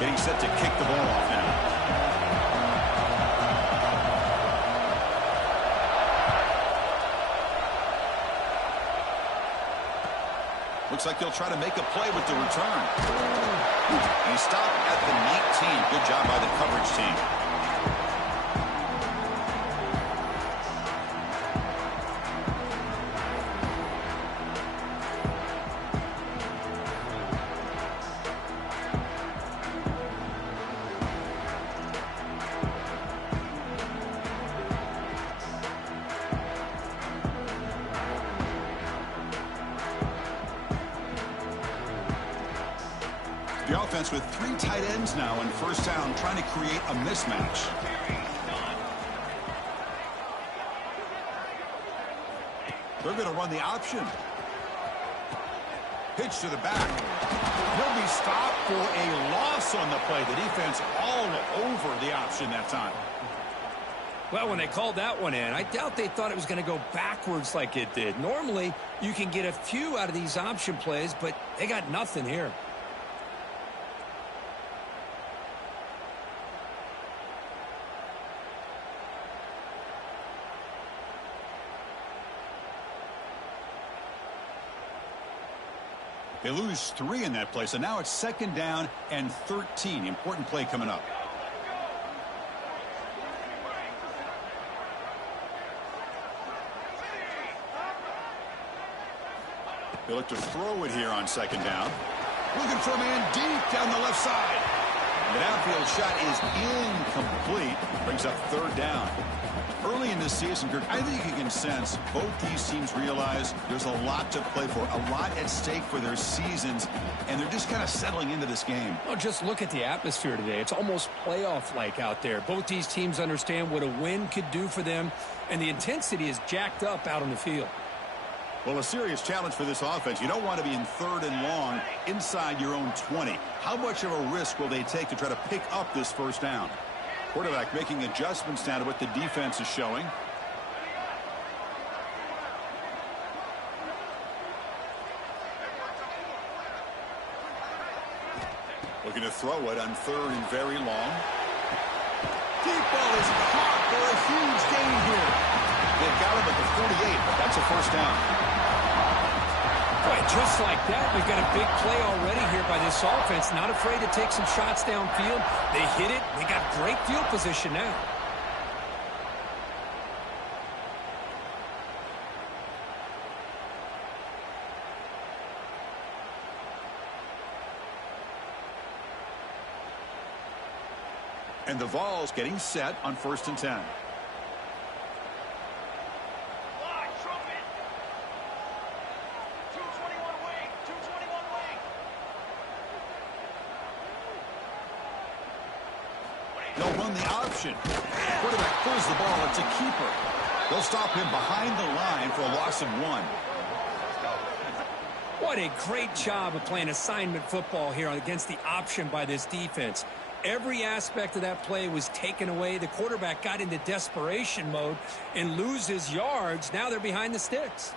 Getting set to kick the ball off now. Looks like he'll try to make a play with the return. And he stopped at the 19. Good job by the coverage team. The offense with 3 tight ends now on first down, trying to create a mismatch. They're going to run the option. Pitch to the back. He'll be stopped for a loss on the play. The defense all over the option that time. Well, when they called that one in, I doubt they thought it was going to go backwards like it did. Normally, you can get a few out of these option plays, but they got nothing here. They lose 3 in that play, so now it's 2nd down and 13. Important play coming up. They look to throw it here on 2nd down. Looking for a man deep down the left side. The downfield shot is incomplete. Brings up 3rd down. Early in this season, Kirk, I think you can sense both these teams realize there's a lot to play for, a lot at stake for their seasons, and they're just kind of settling into this game. Well, just look at the atmosphere today. It's almost playoff-like out there. Both these teams understand what a win could do for them, and the intensity is jacked up out on the field. Well, a serious challenge for this offense. You don't want to be in 3rd and long inside your own 20. How much of a risk will they take to try to pick up this first down? Quarterback making adjustments now to what the defense is showing. Looking to throw it on 3rd and very long. Deep ball is caught for a huge gain here. They've got him at the 48, but that's a first down. Boy, just like that, we've got a big play already here by this offense. Not afraid to take some shots downfield. They hit it. They got great field position now. And the Vols getting set on 1st and 10. They'll run the option. Quarterback pulls the ball. It's a keeper. They'll stop him behind the line for a loss of 1. What a great job of playing assignment football here against the option by this defense. Every aspect of that play was taken away. The quarterback got into desperation mode and loses yards. Now they're behind the sticks.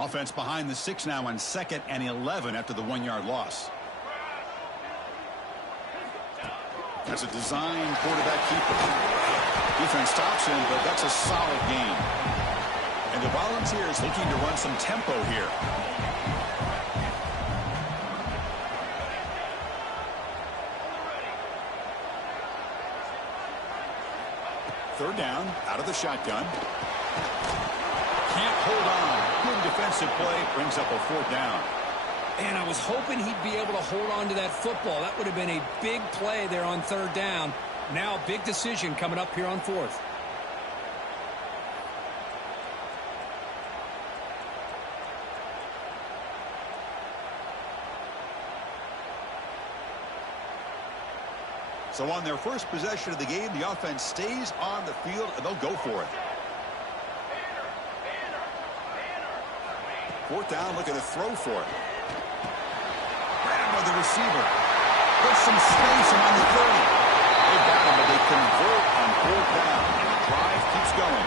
Offense behind the 6 now on 2nd and 11 after the 1-yard loss. That's a design quarterback keeper. Defense stops him, but that's a solid gain. And the Volunteers looking to run some tempo here. Third down, out of the shotgun. Can't hold on. Good defensive play, brings up a 4th down. And I was hoping he'd be able to hold on to that football. That would have been a big play there on 3rd down. Now, big decision coming up here on 4th. So on their first possession of the game, the offense stays on the field, and they'll go for it. 4th down, looking to throw for it. Grab by the receiver. Put some space around the 30. They got him, but they convert on 4th down, and the drive keeps going.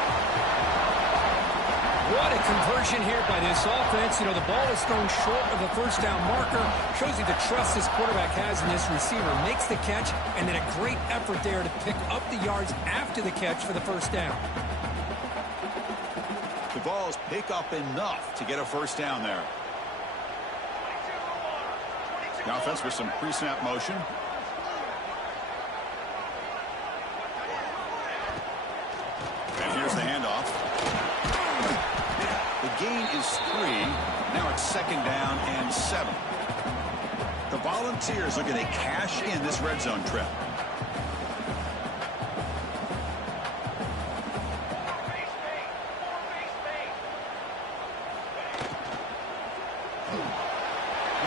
What a conversion here by this offense. You know, the ball is thrown short of the first down marker. Shows you the trust this quarterback has in this receiver. Makes the catch, and then a great effort there to pick up the yards after the catch for the first down. The Vols pick up enough to get a first down there. The offense with some pre-snap motion. And here's the handoff. The gain is 3. Now it's 2nd down and 7. The Volunteers looking to cash in this red zone trip.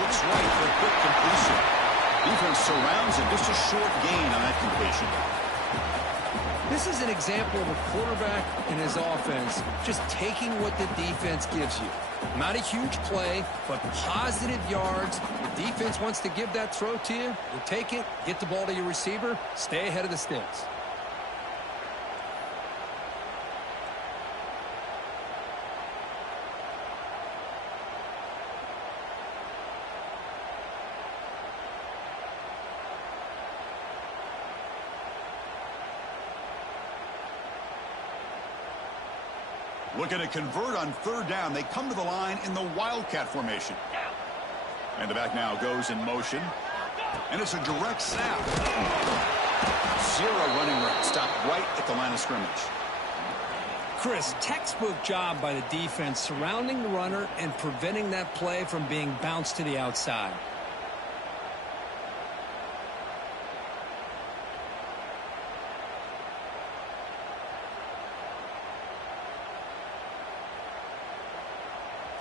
Looks right for a quick completion. Defense surrounds him. Just a short gain on that completion. This is an example of a quarterback and his offense just taking what the defense gives you. Not a huge play, but positive yards. The defense wants to give that throw to you. You take it, get the ball to your receiver, stay ahead of the sticks. Looking to convert on 3rd down. They come to the line in the Wildcat formation. And the back now goes in motion. And it's a direct snap. 0 running route. Stopped right at the line of scrimmage. Chris, textbook job by the defense surrounding the runner and preventing that play from being bounced to the outside.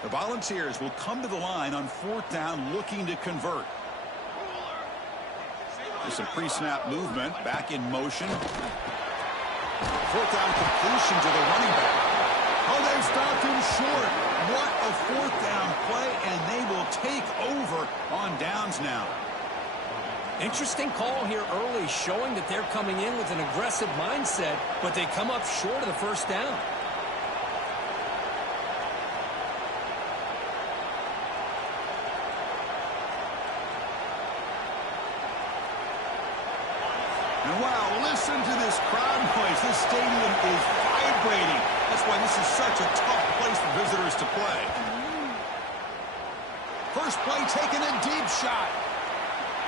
The Volunteers will come to the line on 4th down looking to convert. There's some pre-snap movement. Back in motion. 4th down completion to the running back. Oh, they've stopped him short. What a 4th down play, and they will take over on downs now. Interesting call here early, showing that they're coming in with an aggressive mindset, but they come up short of the first down. And wow, listen to this crowd noise. This stadium is vibrating. That's why this is such a tough place for visitors to play. First play taking a deep shot.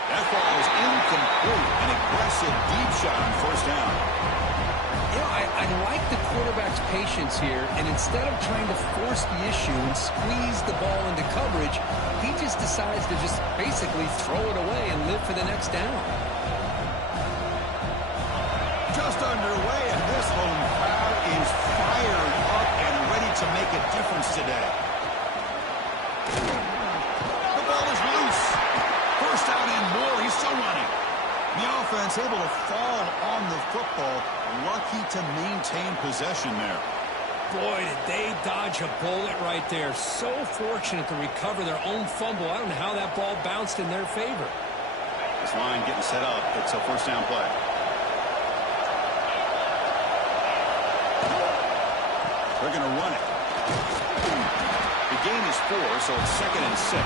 That ball is incomplete. An aggressive deep shot on 1st down. You know, I like the quarterback's patience here, and instead of trying to force the issue and squeeze the ball into coverage, he just decides to just basically throw it away and live for the next down. Just underway, and this home crowd is fired up and ready to make a difference today. The ball is loose. First down and more. He's still running. The offense able to fall on the football. Lucky to maintain possession there. Boy, did they dodge a bullet right there. So fortunate to recover their own fumble. I don't know how that ball bounced in their favor. This line getting set up. It's a first down play. They're going to run it. The gain is 4, so it's 2nd and 6.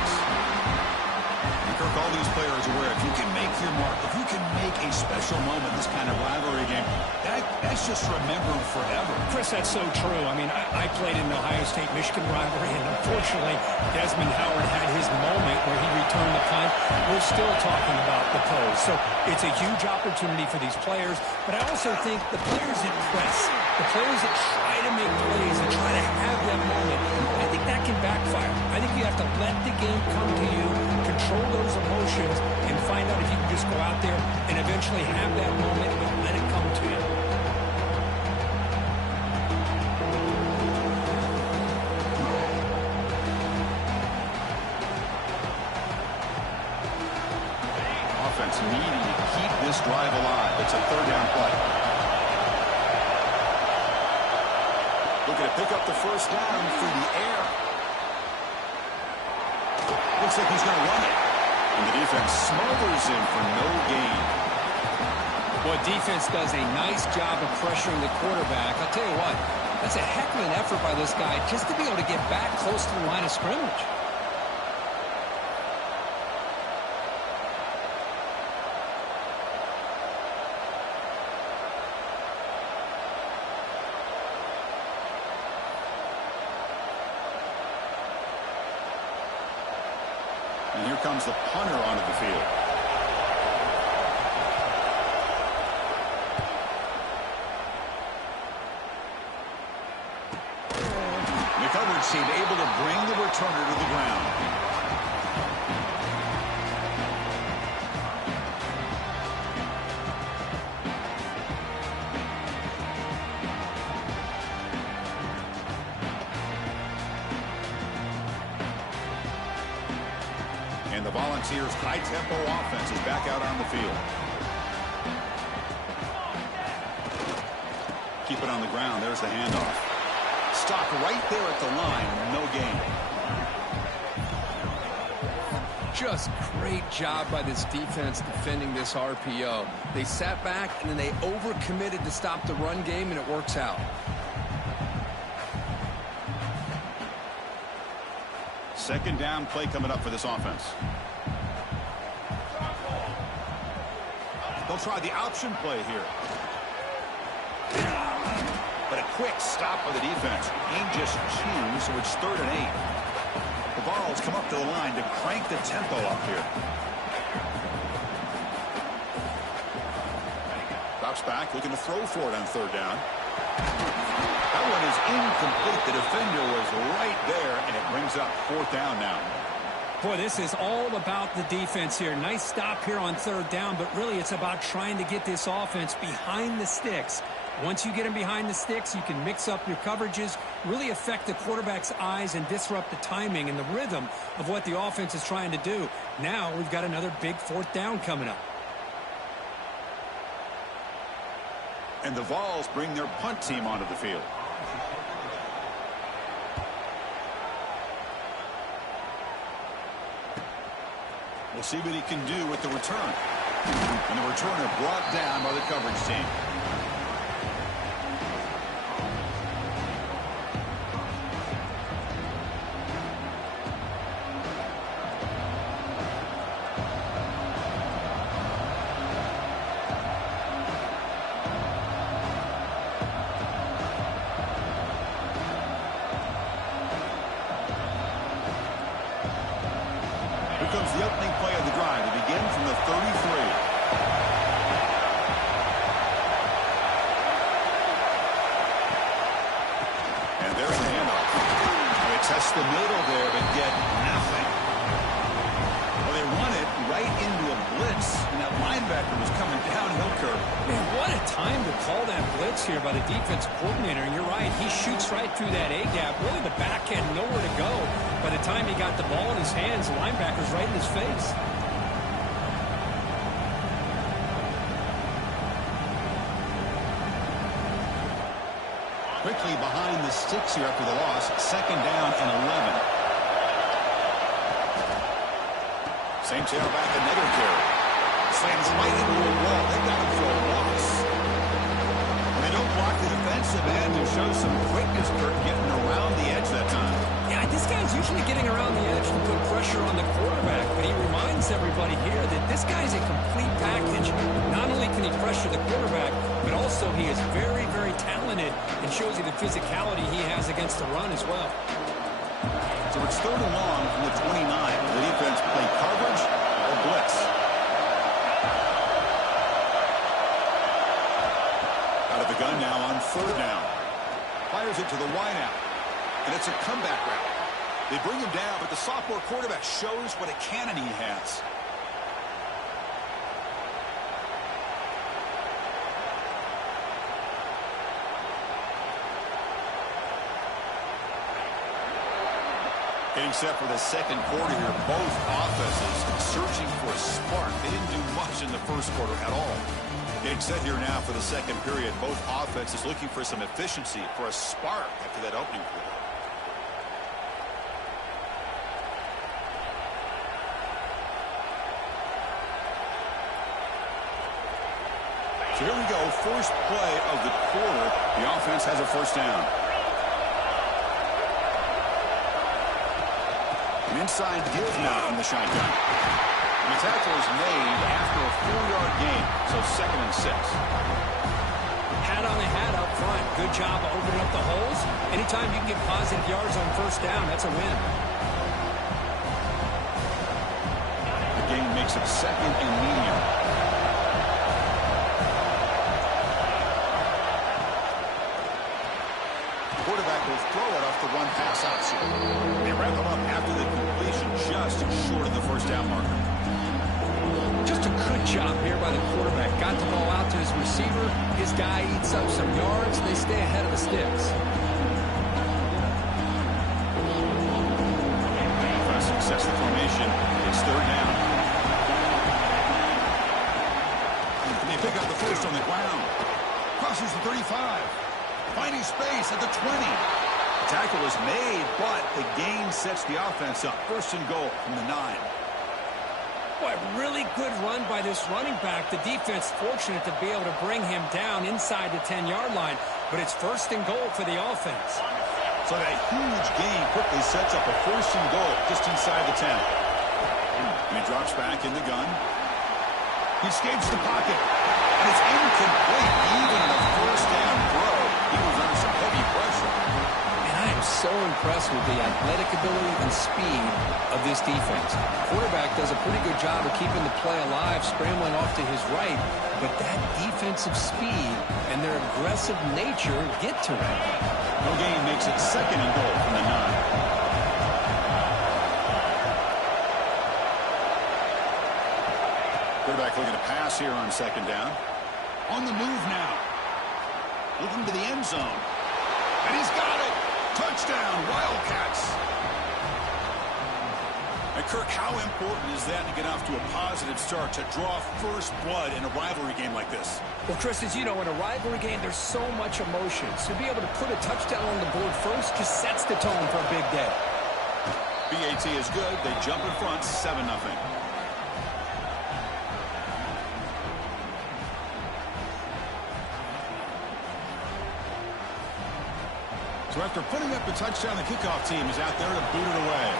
And Kirk, all these players are aware if you can make your mark, if you can make a special moment, this kind of rivalry game, that's just remembered forever. Chris, that's so true. I mean, I played in the Ohio State-Michigan rivalry, and unfortunately, Desmond Howard had his moment where he returned the punt. We're still talking about the pose. So it's a huge opportunity for these players, but I also think the players that press, the players that try to make plays and try to have that moment, I think that can backfire. I think you have to let the game come to you, control those emotions, and find out if you can just go out there and eventually have that moment and let it come to you. Offense needing to keep this drive alive. It's a 3rd down play. Looking to pick up the first down through the air. Looks like he's going to run it. And the defense smothers him for no gain. Boy, defense does a nice job of pressuring the quarterback. I'll tell you what, that's a heck of an effort by this guy just to be able to get back close to the line of scrimmage. And here comes the punter onto the field. The coverage team able to bring the returner to the ground. And the Volunteers' high-tempo offense is back out on the field. Keep it on the ground. There's the handoff. Stop right there at the line. No gain. Just great job by this defense defending this RPO. They sat back and then they overcommitted to stop the run game, and it works out. Second down play coming up for this offense. They'll try the option play here. But a quick stop by the defense. Gain just 2, so it's 3rd and 8. The Vols come up to the line to crank the tempo up here. Drops back, looking to throw for it on 3rd down. That one is incomplete. The defender was right there, and it brings up 4th down now. Boy, this is all about the defense here. Nice stop here on 3rd down, but really it's about trying to get this offense behind the sticks. Once you get them behind the sticks, you can mix up your coverages, really affect the quarterback's eyes and disrupt the timing and the rhythm of what the offense is trying to do. Now we've got another big 4th down coming up. And the Vols bring their punt team onto the field. We'll see what he can do with the return. And the returner brought down by the coverage team. Comes the opening play of the drive to begin from the 33. And there's the handoff. They test the middle there, but get nothing. Well, they run it right into a blitz, and that linebacker was coming downhill curve. Man, what a time to call that blitz here by the defensive coordinator. And you're right, he shoots right through that A-gap. Really, the back had nowhere to go. By the time he got the ball in his hands, the linebacker's right in his face. Quickly behind the sticks here after the loss. 2nd down and 11. Same tailback, another carry. Slams right into a wall. They got him for a loss. And they don't block the defensive end and show some quickness, Kirk, getting around the edge that time. Yeah, this guy's usually getting around the edge to put pressure on the quarterback, but he reminds everybody here that this guy's a complete package. Not only can he pressure the quarterback, but also he is very, very talented and shows you the physicality he has against the run as well. So it's 3rd and long from the 29. The defense play coverage or blitz. Out of the gun now on 3rd down. Fires it to the wideout. And it's a comeback route. They bring him down, but the sophomore quarterback shows what a cannon he has. Getting set for the 2nd quarter here. Both offenses searching for a spark. They didn't do much in the 1st quarter at all. Getting set here now for the 2nd period. Both offenses looking for some efficiency, for a spark after that opening quarter. So here we go, first play of the quarter. The offense has a first down. An inside give now from the shotgun. And the tackle is made after a 4-yard gain, so 2nd and 6. Hat on the hat up front. Good job of opening up the holes. Anytime you can get positive yards on first down, that's a win. The gain makes it 2nd and medium. Quarterback will throw it off the run pass option. They wrap him up after the completion, just short of the first down marker. Just a good job here by the quarterback. Got the ball out to his receiver. His guy eats up some yards. They stay ahead of the sticks. Trying to success the formation. It's 3rd down. And they pick up the first on the ground. Crosses the 35. Finding space at the 20. The tackle is made, but the gain sets the offense up. 1st and goal from the 9. Boy, really good run by this running back. The defense fortunate to be able to bring him down inside the 10-yard line, but it's 1st and goal for the offense. So that huge gain quickly sets up a 1st and goal just inside the 10. And he drops back in the gun. He escapes the pocket, and it's incomplete. Even in a 1st down throw, he was under some heavy pressure. And I am so impressed with the athletic ability and speed of this defense. Quarterback does a pretty good job of keeping the play alive, scrambling off to his right, but that defensive speed and their aggressive nature get to him. No gain makes it 2nd and goal from the 9. Quarterback looking to pass here on 2nd down. On the move now. Looking to the end zone. And he's got it. Touchdown, Wildcats. And Kirk, how important is that to get off to a positive start, to draw first blood in a rivalry game like this? Well, Chris, as you know, in a rivalry game, there's so much emotion. So to be able to put a touchdown on the board first just sets the tone for a big day. BAT is good. They jump in front, 7-0. So after putting up the touchdown, the kickoff team is out there to boot it away.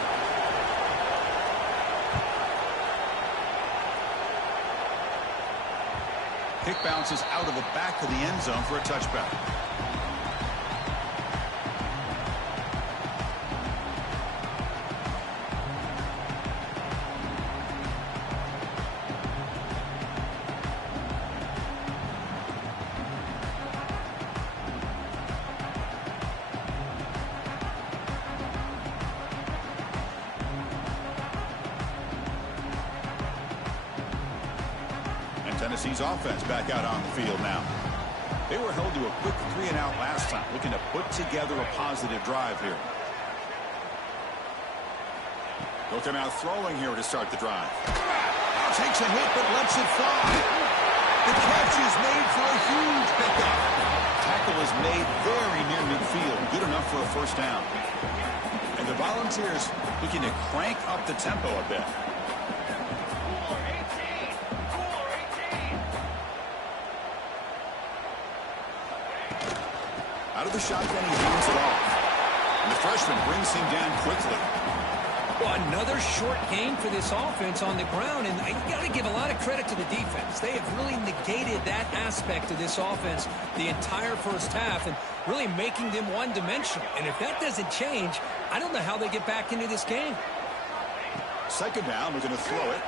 Kick bounces out of the back of the end zone for a touchback. Tennessee's offense back out on the field now. They were held to a quick 3-and-out last time, looking to put together a positive drive here. They'll come out throwing here to start the drive. Now takes a hit but lets it fly. The catch is made for a huge pickup. Tackle is made very near midfield, good enough for a first down. And the Volunteers looking to crank up the tempo a bit. Out of the shotgun, he hands it off. And the freshman brings him down quickly. Well, another short gain for this offense on the ground, and you got to give a lot of credit to the defense. They have really negated that aspect of this offense the entire first half and really making them one-dimensional. And if that doesn't change, I don't know how they get back into this game. 2nd down, we're going to throw it.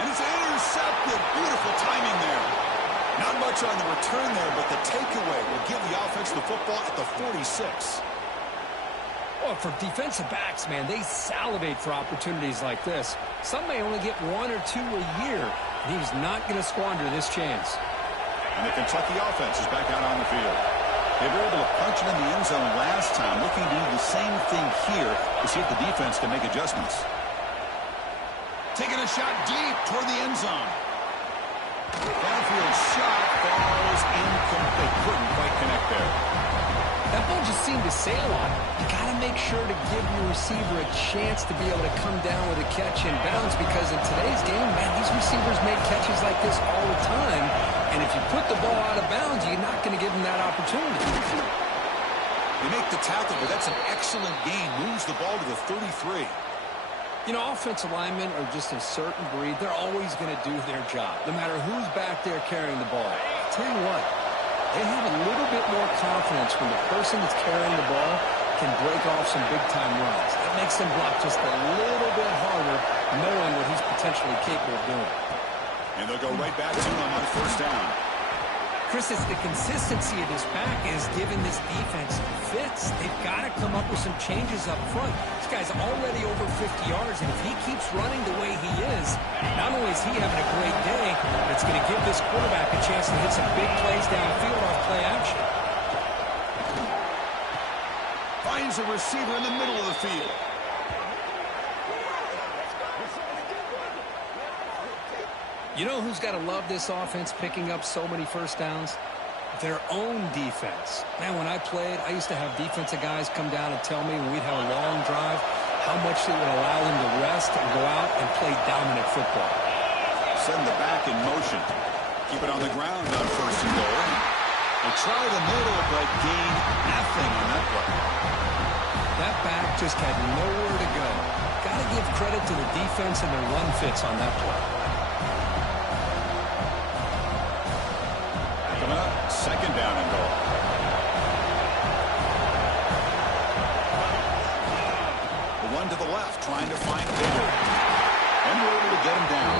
And it's intercepted. Beautiful timing there. Not much on the return there, but the takeaway will give the offense the football at the 46. Well, for defensive backs, man, they salivate for opportunities like this. Some may only get 1 or 2 a year, and he's not going to squander this chance. And the Kentucky offense is back out on the field. They were able to punch it in the end zone last time, looking to do the same thing here to see if the defense can make adjustments. Taking a shot deep toward the end zone. Downfield shot falls incomplete. Couldn't quite connect there. That ball just seemed to sail on it. You got to make sure to give your receiver a chance to be able to come down with a catch and bounce, because in today's game, man, these receivers make catches like this all the time. And if you put the ball out of bounds, you're not going to give him that opportunity. They make the tackle, but that's an excellent gain. Moves the ball to the 33. You know, offensive linemen are just a certain breed. They're always going to do their job, no matter who's back there carrying the ball. I'll tell you what, they have a little bit more confidence when the person that's carrying the ball can break off some big-time runs. That makes them block just a little bit harder, knowing what he's potentially capable of doing. And they'll go right back to him on first down. Chris, it's the consistency of this back is giving this defense fits. They've got to come up with some changes up front. This guy's already over 50 yards, and if he keeps running the way he is, not only is he having a great day, but it's going to give this quarterback a chance to hit some big plays downfield off play action. Finds a receiver in the middle of the field. You know who's got to love this offense picking up so many first downs? Their own defense. Man, when I played, I used to have defensive guys come down and tell me when we'd have a long drive how much it would allow them to rest and go out and play dominant football. Send the back in motion. Keep it on the ground on first and goal. They try the middle, but gain nothing on that play. That back just had nowhere to go. Got to give credit to the defense and their run fits on that play. Coming up, second down and goal. The one to the left, trying to find Bigger. And we're able to get him down.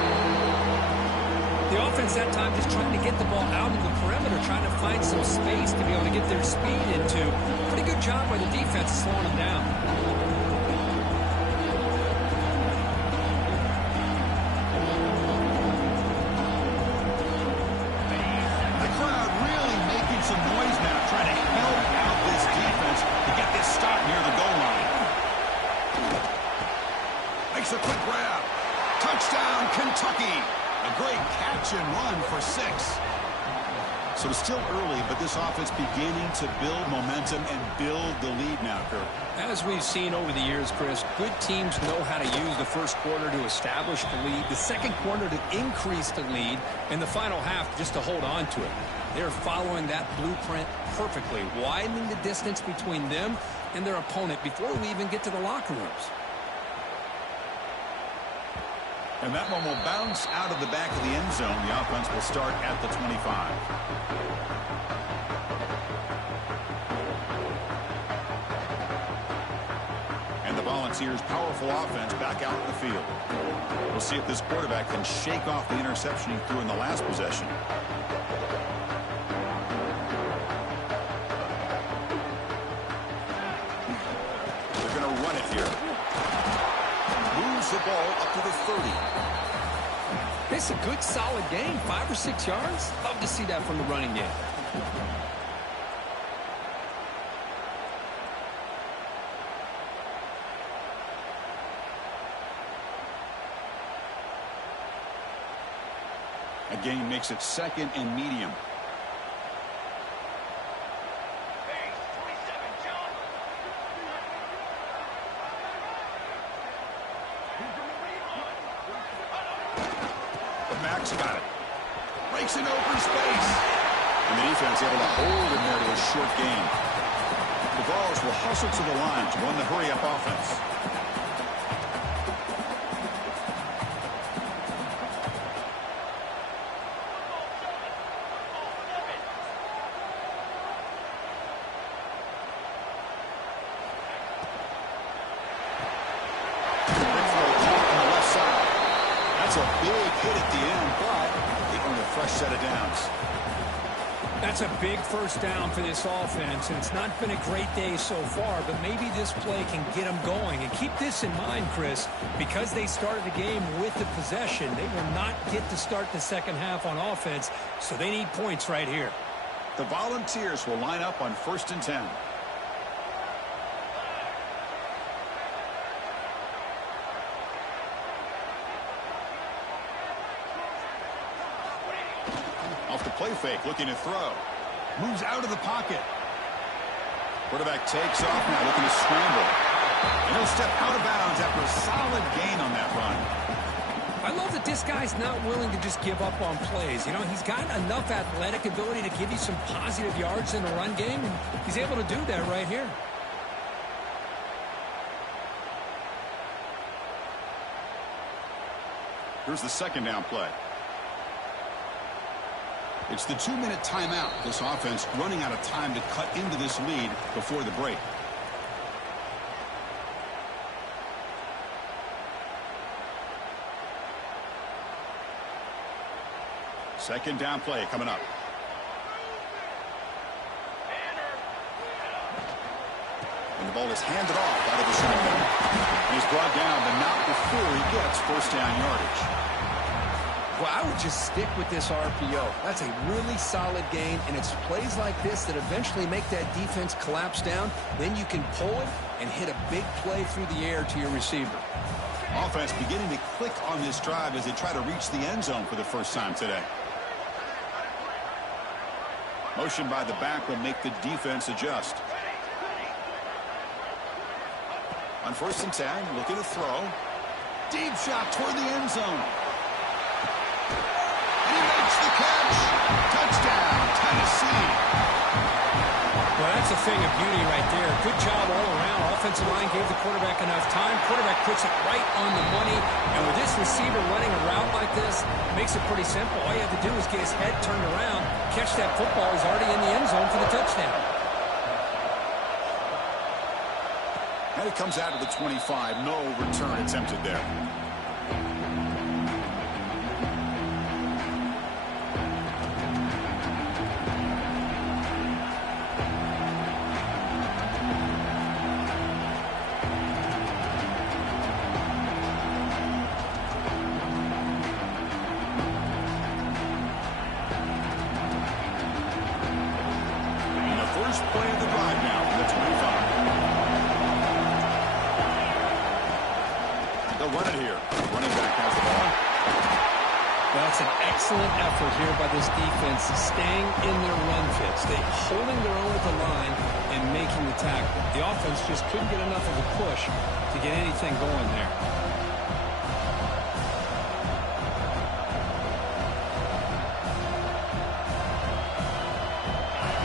The offense that time just trying to get the ball out of the perimeter, trying to find some space to be able to get their speed into. Pretty good job by the defense slowing them down. A quick grab. Touchdown, Kentucky. A great catch and run for 6. So it's still early, but this offense beginning to build momentum and build the lead now, Kurt. As we've seen over the years, Chris, good teams know how to use the first quarter to establish the lead, the second quarter to increase the lead, and the final half just to hold on to it. They're following that blueprint perfectly, widening the distance between them and their opponent before we even get to the locker rooms. And that one will bounce out of the back of the end zone. The offense will start at the 25. And the Volunteers' powerful offense back out in the field. We'll see if this quarterback can shake off the interception he threw in the last possession. They're going to run it here. Moves the ball up to the 30. It's a good, solid game. 5 or 6 yards. Love to see that from the running game. A gain makes it second and medium. Got it. Breaks in open space. And the defense able to hold him there to a short gain. The Vols will hustle to the line to run the hurry-up offense. That's a big hit at the end, but they earn a fresh set of downs. That's a big first down for this offense, and it's not been a great day so far, but maybe this play can get them going. And keep this in mind, Chris, because they started the game with the possession, they will not get to start the second half on offense, so they need points right here. The Volunteers will line up on 1st and 10. Off the play fake, looking to throw. Moves out of the pocket. Quarterback takes off now, looking to scramble. And he'll step out of bounds after a solid gain on that run. I love that this guy's not willing to just give up on plays. You know, he's got enough athletic ability to give you some positive yards in the run game, and he's able to do that right here. Here's the second down play. It's the 2-minute timeout. This offense running out of time to cut into this lead before the break. Second down play coming up. And the ball is handed off out of the center. And he's brought down, but not before he gets first down yardage. Well, I would just stick with this RPO. That's a really solid gain, and it's plays like this that eventually make that defense collapse down. Then you can pull it and hit a big play through the air to your receiver. Offense beginning to click on this drive as they try to reach the end zone for the first time today. Motion by the back will make the defense adjust. On 1st and 10, looking to throw. Deep shot toward the end zone. And he makes the catch. Touchdown, Tennessee. Well, that's a thing of beauty right there. Good job all around. Offensive line gave the quarterback enough time. Quarterback puts it right on the money. And with this receiver running a route like this, makes it pretty simple. All you have to do is get his head turned around, catch that football. He's already in the end zone for the touchdown. And it comes out of the 25. No return attempted there. And the first play of the drive now from the 25. They'll run it here. Running back has the ball. That's an excellent effort here by this defense, staying in their run fit, holding their own with the line and making the tackle. The offense just couldn't get enough of a push to get anything going there.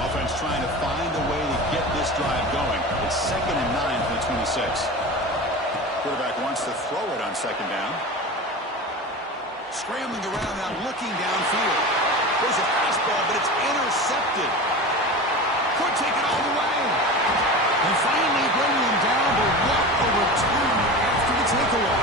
Offense trying to find a way to get this drive going. It's 2nd and 9 from the 26. Quarterback wants to throw it on 2nd down. Scrambling around now, looking downfield. There's a fastball, but it's intercepted. Could take it all the way. And finally bringing him down, but what a return after the takeaway.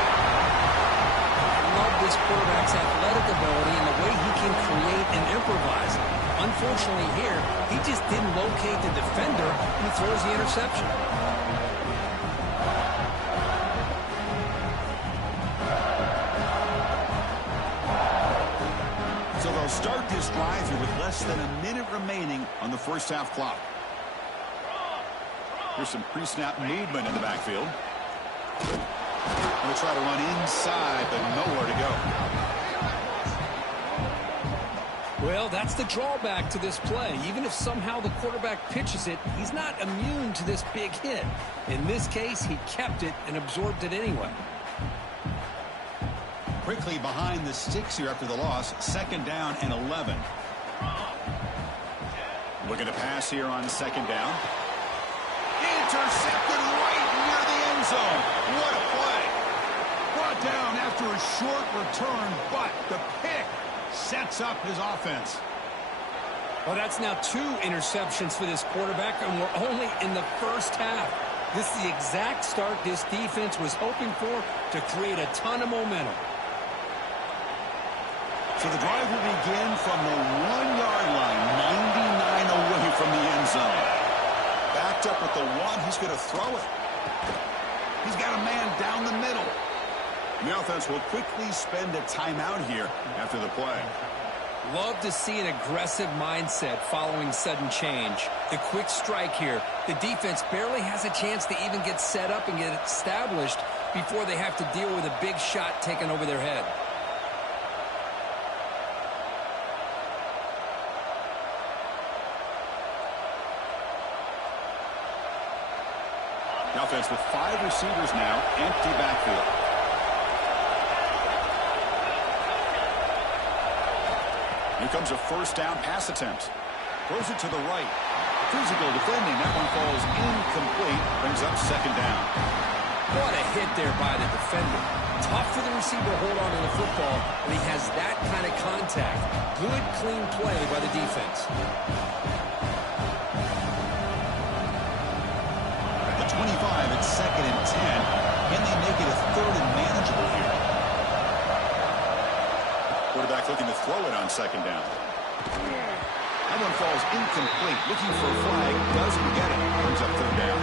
I love this quarterback's athletic ability and the way he can create and improvise. Unfortunately here, he just didn't locate the defender and he throws the interception. So they'll start this drive here with less than a minute remaining on the first half clock. Here's some pre-snap movement in the backfield. Going to try to run inside, but nowhere to go. Well, that's the drawback to this play. Even if somehow the quarterback pitches it, he's not immune to this big hit. In this case, he kept it and absorbed it anyway. Quickly behind the sticks here after the loss. 2nd down and 11. Looking to pass here on 2nd down. Intercepted right near the end zone. What a play. Brought down after a short return, but the pick sets up his offense. Well, that's now 2 interceptions for this quarterback, and we're only in the first half. This is the exact start this defense was hoping for to create a ton of momentum. So the drive will begin from the 1-yard line, 99 away from the end zone. Backed up with the 1, he's going to throw it. He's got a man down the middle. The offense will quickly spend a timeout here after the play. Love to see an aggressive mindset following sudden change. The quick strike here. The defense barely has a chance to even get set up and get established before they have to deal with a big shot taken over their head. The offense with 5 receivers now, empty backfield. Here comes a first down pass attempt. Throws it to the right. Physical defending. That one falls incomplete. Brings up second down. What a hit there by the defender. Tough for the receiver to hold on to the football when he has that kind of contact. Good, clean play by the defense. At the 25, it's second and 10. Can they make it a third and manageable here? Quarterback looking to throw it on second down. That one falls incomplete. Looking for a flag. Doesn't get it. Brings up third down.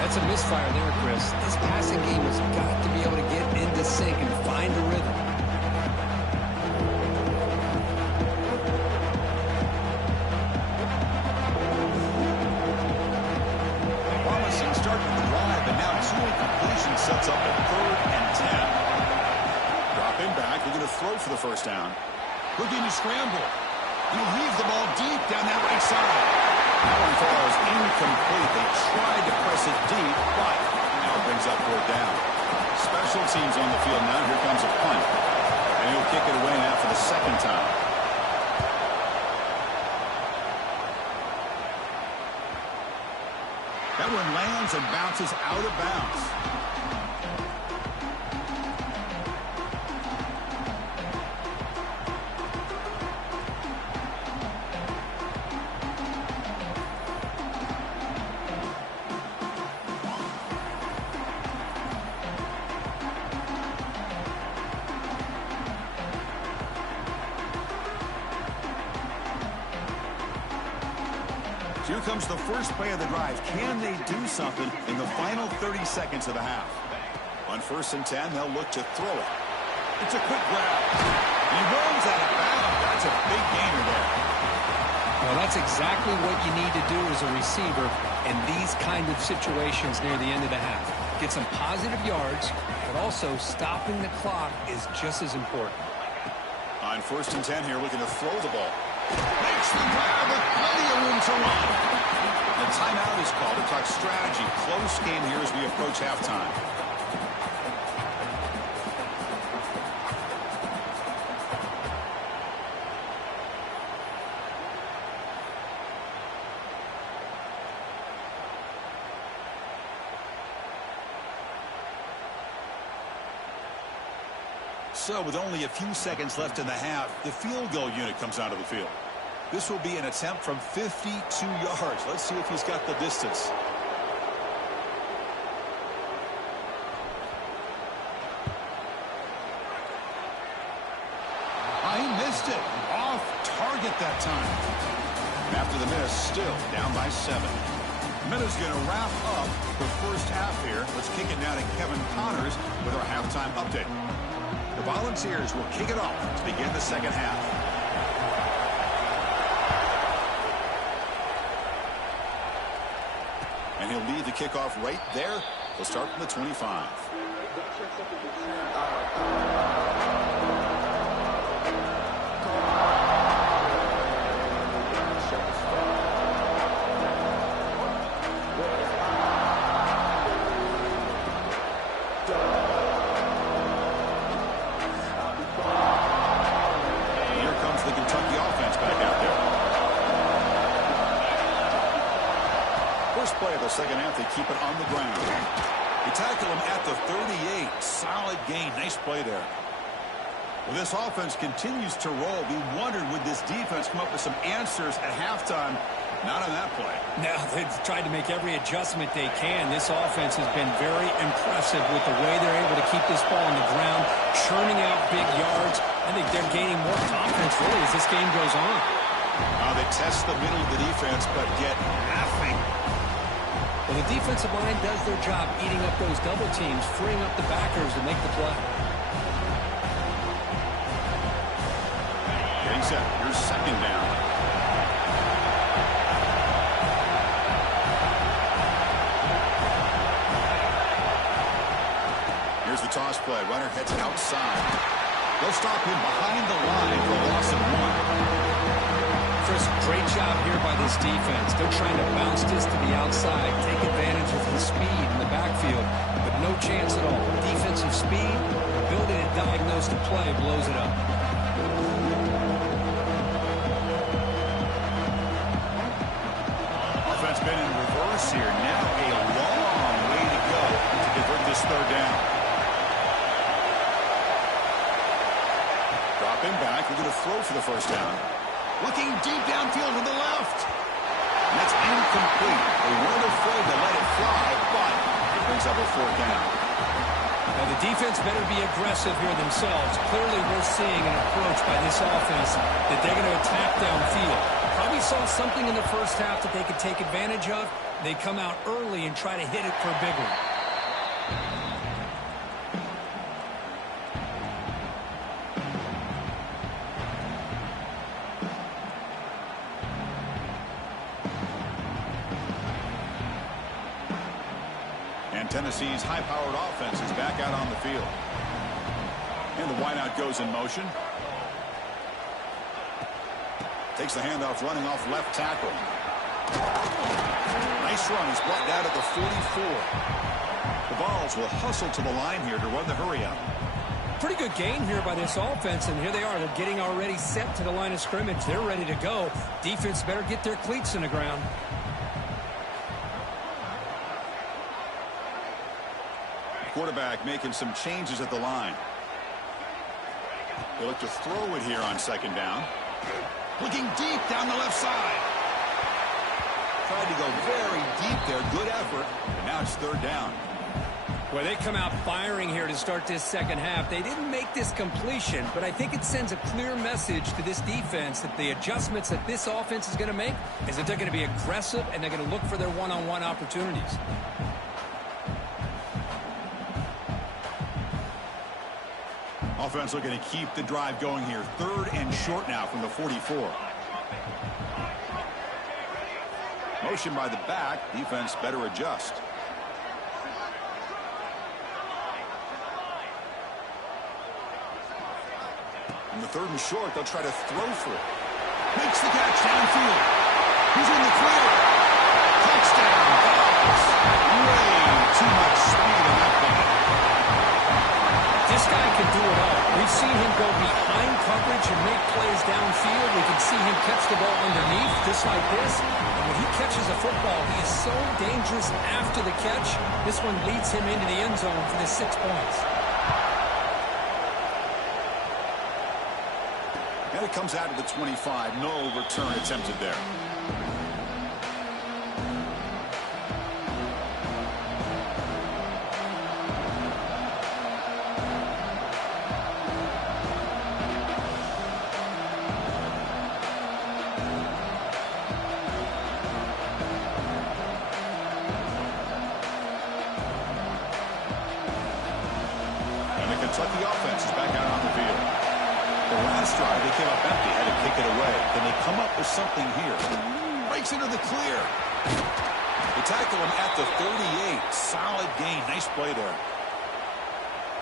That's a misfire there, Chris. This passing game has got to be able to get into sync and find a rhythm. Promising start to the drive, but now two incompletion sets up a third and 10. Dropping back, looking to throw for the first down. Looking to scramble. And he'll leave the ball deep down that right side. That one falls incomplete. They tried to press it deep, but now it brings up fourth down. Special teams on the field now. Here comes a punt. And he'll kick it away now for the second time. That one lands and bounces out of bounds. Here comes the first play of the drive. Can they do something in the final 30 seconds of the half? On first and 10, they'll look to throw it. It's a quick grab. He runs out of bounds. That's a big gainer there. Well, that's exactly what you need to do as a receiver in these kind of situations near the end of the half. Get some positive yards, but also stopping the clock is just as important. On first and 10 here, looking to throw the ball. Makes the grab with plenty of room to run. The timeout is called to talk strategy. Close game here as we approach halftime. So with only a few seconds left in the half, the field goal unit comes out of the field. This will be an attempt from 52 yards. Let's see if he's got the distance. He missed it. Off target that time. After the miss, still down by 7. Minutes going to wrap up the first half here. Let's kick it now to Kevin Connors with our halftime update. The Volunteers will kick it off to begin the second half. And he'll lead the kickoff right there. He'll start from the 25. Play of the second half, they keep it on the ground. They tackle him at the 38. Solid gain. Nice play there. Well, this offense continues to roll. We wondered, would this defense come up with some answers at halftime? Not on that play. No, they've tried to make every adjustment they can. This offense has been very impressive with the way they're able to keep this ball on the ground, churning out big yards. I think they're gaining more confidence, really, as this game goes on. They test the middle of the defense, but get nothing. Well, the defensive line does their job eating up those double teams, freeing up the backers to make the play. Getting set. Here's second down. Here's the toss play. Runner heads outside. They'll stop him behind the line for a loss of 1. Chris, great job here by this defense. They're trying to bounce this to the outside, take advantage of the speed in the backfield, but no chance at all. Defensive speed, ability to diagnose the play blows it up. reverse here. Now a long way to go to convert this third down. Dropping back. We're going to throw for the first down. Looking deep downfield to the left. And that's incomplete. They weren't afraid to let it fly, but it brings up a fourth down. Now the defense better be aggressive here themselves. Clearly we're seeing an approach by this offense that they're going to attack downfield. Probably saw something in the first half that they could take advantage of. They come out early and try to hit it for a big one. And Tennessee's high-powered offense is back out on the field. And the wideout goes in motion. Takes the handoff, running off left tackle. Nice run. He's brought down at the 44. The Vols will hustle to the line here to run the hurry up. Pretty good gain here by this offense, and here they are. They're getting already set to the line of scrimmage. They're ready to go. Defense better get their cleats in the ground. Quarterback making some changes at the line. They look to throw it here on second down. Looking deep down the left side. Tried to go very deep there. Good effort. And now it's third down. Well, they come out firing here to start this second half. They didn't make this completion, but I think it sends a clear message to this defense that the adjustments that this offense is going to make is that they're going to be aggressive and they're going to look for their one-on-one opportunities. Offense looking to keep the drive going here. Third and short now from the 44. Motion by the back. Defense better adjust. On the third and short, they'll try to throw for it. Makes the catch downfield. He's in the clear. Touchdown, Vols. Way too much speed on that play. This guy can do it all. We've seen him go behind coverage and make plays downfield. We can see him catch the ball underneath just like this. And when he catches a football, he is so dangerous after the catch. This one leads him into the end zone for the 6 points. And it comes out of the 25. No return attempted there. Kentucky offense is back out on the field. The last drive, they came up empty, had to kick it away. Then they come up with something here. Breaks into the clear. They tackle him at the 38. Solid gain. Nice play there.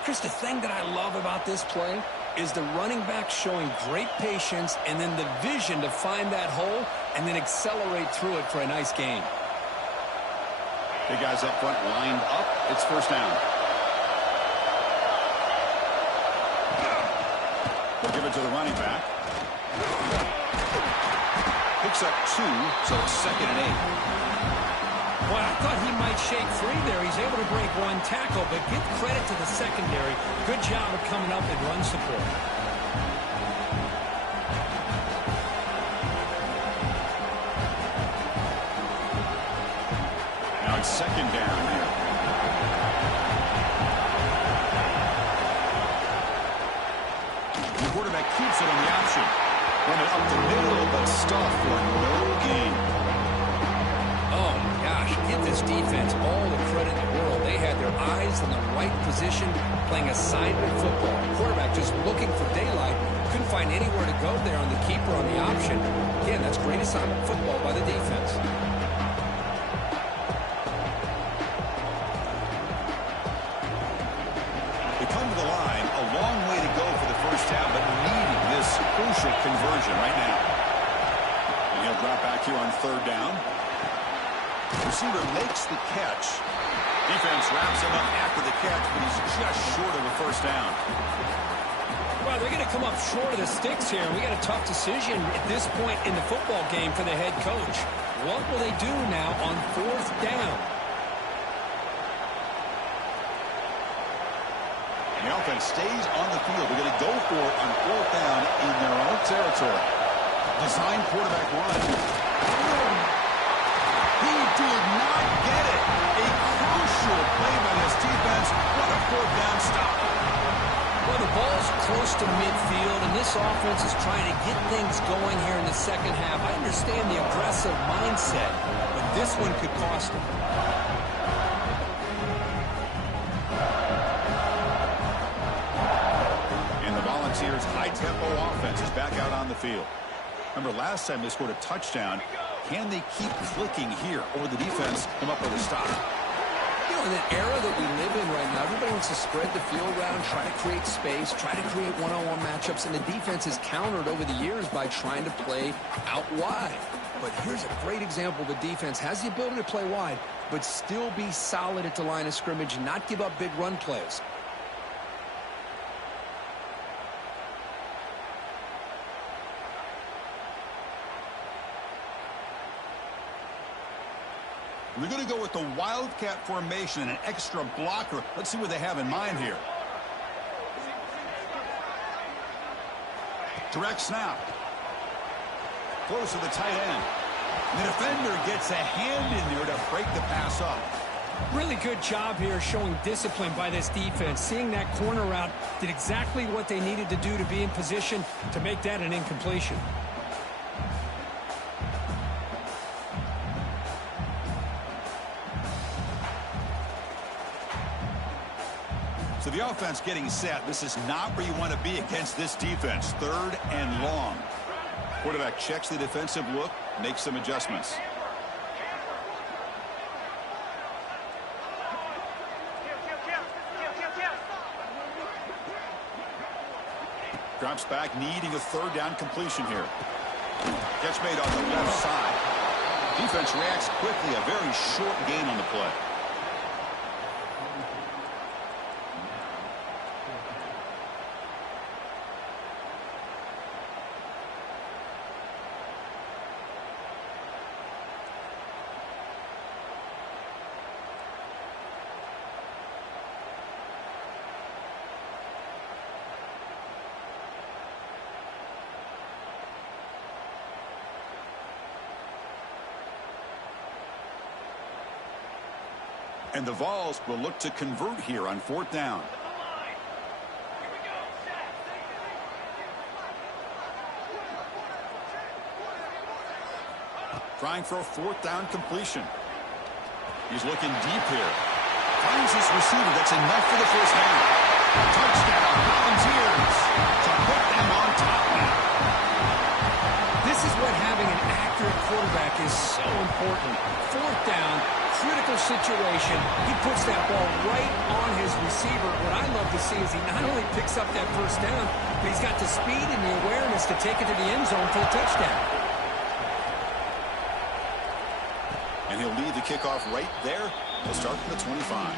Chris, the thing that I love about this play is the running back showing great patience and then the vision to find that hole and then accelerate through it for a nice gain. Big guys up front lined up. It's first down. They'll give it to the running back. Picks up 2, so it's 2nd and 8. Well, I thought he might shake free there. He's able to break one tackle, but give credit to the secondary. Good job of coming up and run support. Now it's 2nd down here. The quarterback keeps it on the option. Run it up the middle, but stuff for no gain. Oh, my gosh. Give this defense all the credit in the world. They had their eyes in the right position, playing assignment football. The quarterback just looking for daylight. Couldn't find anywhere to go there on the keeper on the option. Again, that's great assignment football by the defense. They come to the line. A long way to go for the first down, but needing this crucial conversion right now. And he'll drop back here on 3rd down. Receiver makes the catch. Defense wraps him up after the catch, but he's just short of a first down. Well, they're going to come up short of the sticks here, and we got a tough decision at this point in the football game for the head coach. What will they do now on 4th down? The offense stays on the field. They're going to go for it on 4th down in their own territory. Design quarterback run. He did not get it. A crucial play by this defense. What a 4th down stop. Well, the ball's close to midfield, and this offense is trying to get things going here in the second half. I understand the aggressive mindset, but this one could cost them. And the Volunteers' high-tempo offense is back out on the field. Remember, last time they scored a touchdown. Can they keep clicking here, or the defense come up with a stop? In an era that we live in right now, everybody wants to spread the field around, try to create space, try to create one-on-one matchups, and the defense has countered over the years by trying to play out wide. But here's a great example. The defense has the ability to play wide, but still be solid at the line of scrimmage and not give up big run plays. We're going to go with the Wildcat formation and an extra blocker. Let's see what they have in mind here. Direct snap. Close to the tight end. The defender gets a hand in there to break the pass up. Really good job here showing discipline by this defense. Seeing that corner route did exactly what they needed to do to be in position to make that an incompletion. So the offense getting set. This is not where you want to be against this defense. 3rd and long. Quarterback checks the defensive look, makes some adjustments. Drops back, needing a 3rd down completion here. Catch made on the left side. Defense reacts quickly. A very short gain on the play. And the Vols will look to convert here on 4th down. Trying for a 4th down completion. He's looking deep here. Finds his receiver. That's enough for the first down. Touchdown, Volunteers to put them on top now. This is what having an accurate quarterback is so important. 4th down, critical situation. He puts that ball right on his receiver. What I love to see is he not only picks up that first down, but he's got the speed and the awareness to take it to the end zone for a touchdown. And he'll lead the kickoff right there. He'll start from the 25.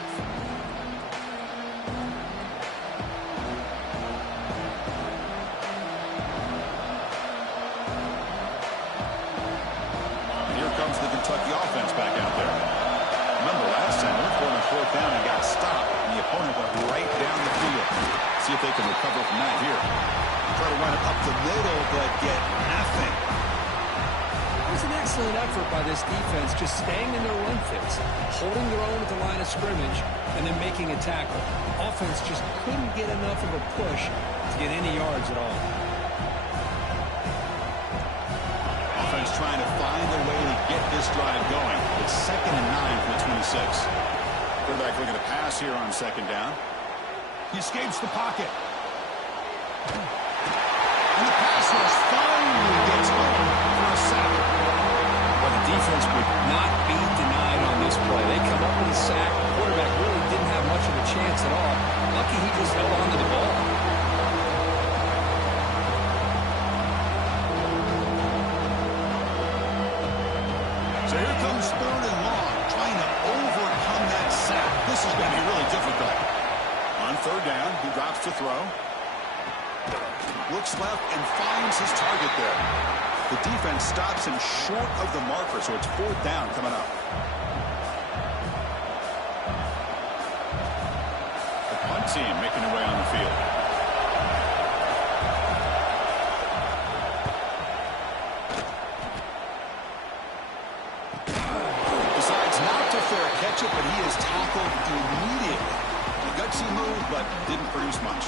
Kentucky offense back out there. Remember last time, they were on 4th down and got stopped, and the opponent went right down the field. See if they can recover from that here. Try to run it up the middle, but get nothing. It was an excellent effort by this defense, just staying in their run fits, holding their own at the line of scrimmage, and then making a tackle. Offense just couldn't get enough of a push to get any yards at all. Offense trying to find a way to get this drive going. It's 2nd and 9 from the 26. Quarterback looking to pass here on 2nd down. He escapes the pocket. And the pass rush finally gets home for a sack. But the defense would not be denied on this play. They come up with a sack. The quarterback really didn't have much of a chance at all. Lucky he just held on to the ball. So here comes 3rd and long, trying to overcome that sack. This is going to be really difficult. On 3rd down, he drops to throw. Looks left and finds his target there. The defense stops him short of the marker, so it's 4th down coming up. The punt team making their way on the field. Decides not to fair catch it, but he is tackled immediately. A gutsy move, but didn't produce much.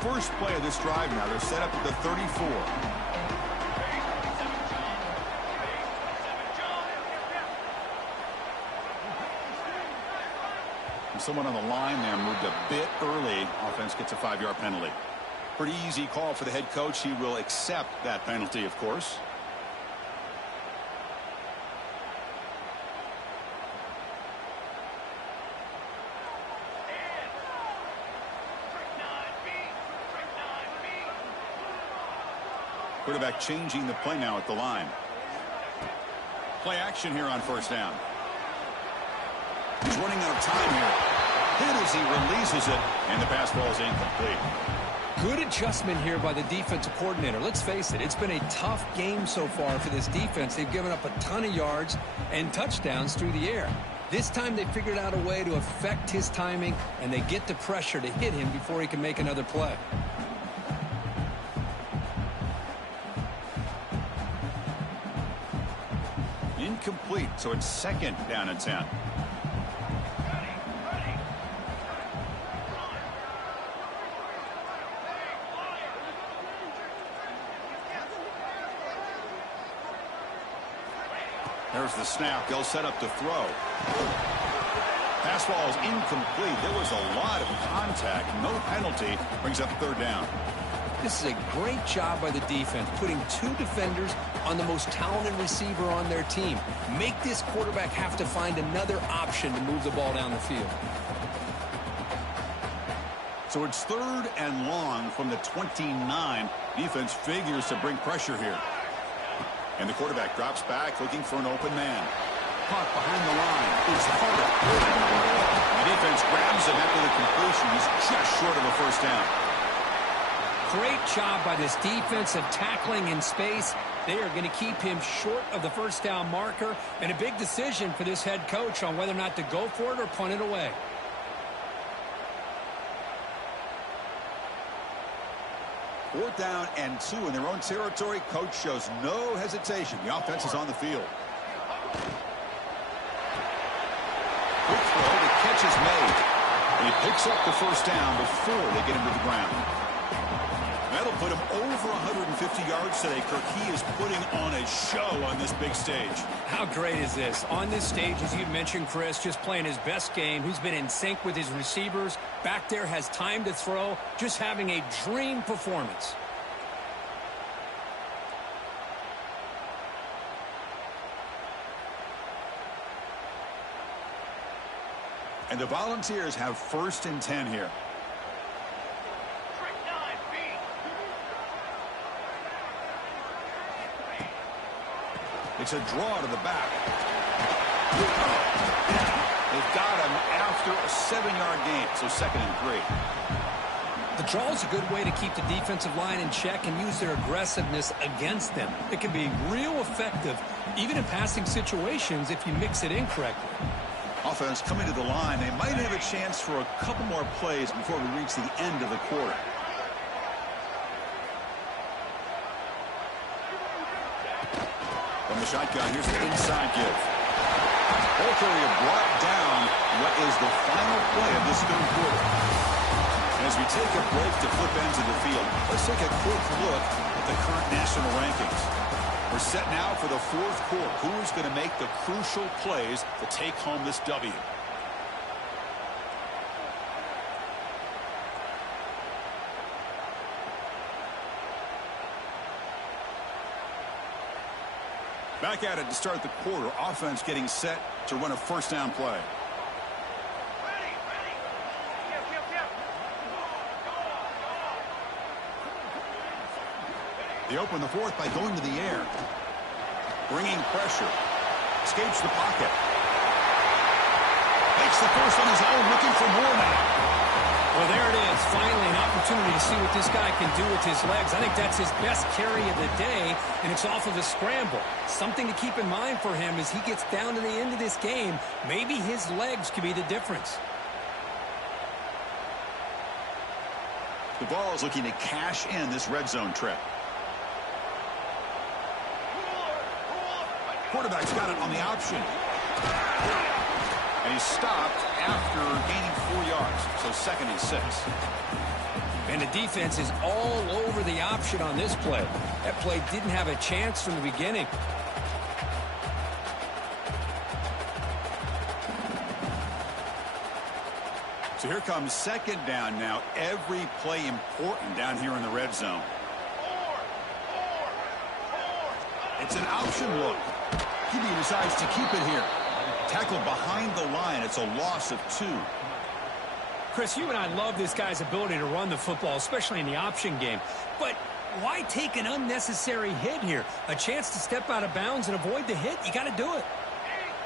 First play of this drive now. They're set up at the 34. And someone on the line there moved a bit early. Offense gets a 5-yard penalty. Pretty easy call for the head coach. He will accept that penalty, of course. Quarterback changing the play now at the line. Play action here on 1st down. He's running out of time here. Hit as he releases it, and the pass ball is incomplete. Good adjustment here by the defensive coordinator. Let's face it, it's been a tough game so far for this defense. They've given up a ton of yards and touchdowns through the air. This time they figured out a way to affect his timing, and they get the pressure to hit him before he can make another play. Incomplete, so it's 2nd down and 10. There's the snap. They'll set up to throw. Pass ball is incomplete. There was a lot of contact. No penalty. Brings up 3rd down. This is a great job by the defense, putting 2 defenders on the most talented receiver on their team. Make this quarterback have to find another option to move the ball down the field. So it's 3rd and long from the 29. Defense figures to bring pressure here. And the quarterback drops back looking for an open man. Caught behind the line. It's Carter. The defense grabs him after the completion. He's just short of a 1st down. Great job by this defense of tackling in space. They are going to keep him short of the 1st down marker, and a big decision for this head coach on whether or not to go for it or punt it away. Fourth down and 2 in their own territory. Coach shows no hesitation. The offense is on the field. Quick throw. The catch is made. And he picks up the 1st down before they get him to the ground. That'll put him over 150 yards today, Kirk. He is putting on a show on this big stage. How great is this? On this stage, as you mentioned, Chris, just playing his best game. He's been in sync with his receivers. Back there, has time to throw. Just having a dream performance. And the Volunteers have 1st and 10 here. It's a draw to the back. They've got him after a 7-yard gain, so 2nd and 3. The draw is a good way to keep the defensive line in check and use their aggressiveness against them. It can be real effective, even in passing situations, if you mix it in correctly. Offense coming to the line. They might have a chance for a couple more plays before we reach the end of the quarter. From the shotgun, here's the inside give. Ball carrier brought down what is the final play of this 3rd quarter. And as we take a break to flip ends of the field, let's take a quick look at the current national rankings. We're set now for the 4th quarter. Who is going to make the crucial plays to take home this W? Back at it to start the quarter. Offense getting set to run a 1st down play. They open the fourth by going to the air. Bringing pressure. Escapes the pocket. Makes the first on his own, looking for more now. Well, there it is. Finally, an opportunity to see what this guy can do with his legs. I think that's his best carry of the day, and it's off of a scramble. Something to keep in mind for him as he gets down to the end of this game. Maybe his legs could be the difference. The ball is looking to cash in this red zone trip. Quarterback's got it on the option. And he's stopped after gaining 4 yards. So 2nd and 6. And the defense is all over the option on this play. That play didn't have a chance from the beginning. So here comes 2nd down now. Every play important down here in the red zone. It's an option look. He decides to keep it here. Tackled behind the line. It's a loss of 2. Chris, you and I love this guy's ability to run the football, especially in the option game. But why take an unnecessary hit here? A chance to step out of bounds and avoid the hit? You got to do it.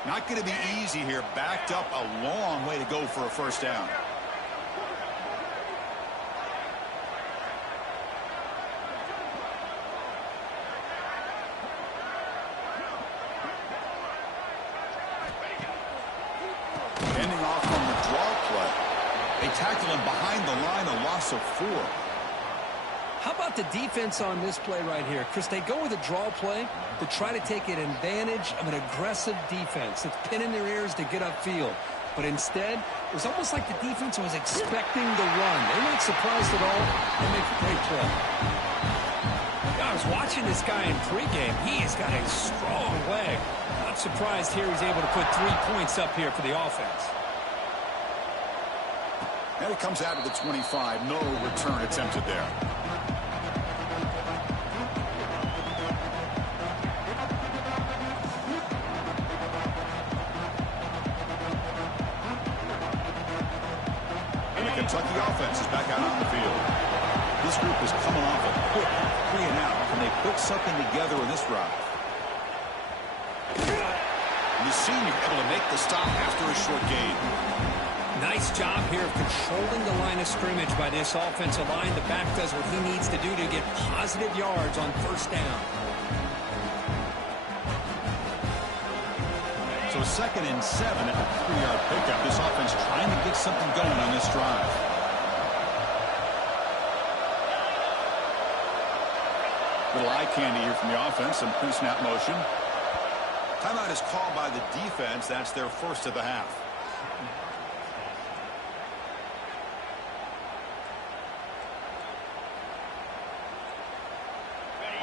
Not going to be easy here. Backed up a long way to go for a first down. Ending off on the draw play. They tackle him behind the line, a loss of 4. How about the defense on this play right here? Chris, they go with a draw play to try to take an advantage of an aggressive defense that's pinning their ears to get upfield. But instead, it was almost like the defense was expecting the run. They're not surprised at all. They make a great play. I was watching this guy in pregame. He has got a strong leg. Not surprised here he's able to put 3 points up here for the offense. And it comes out of the 25. No return attempted there. And the Kentucky offense is back out on the field. This group is coming off a quick 3 and out. Can they put something together in this drive? And the senior able to make the stop after a short gain. Nice job here of controlling the line of scrimmage by this offensive line. The back does what he needs to do to get positive yards on first down. So 2nd and 7 at the 3-yard pickup. This offense trying to get something going on this drive. Little eye candy here from the offense and pre-snap motion. Timeout is called by the defense. That's their first of the half.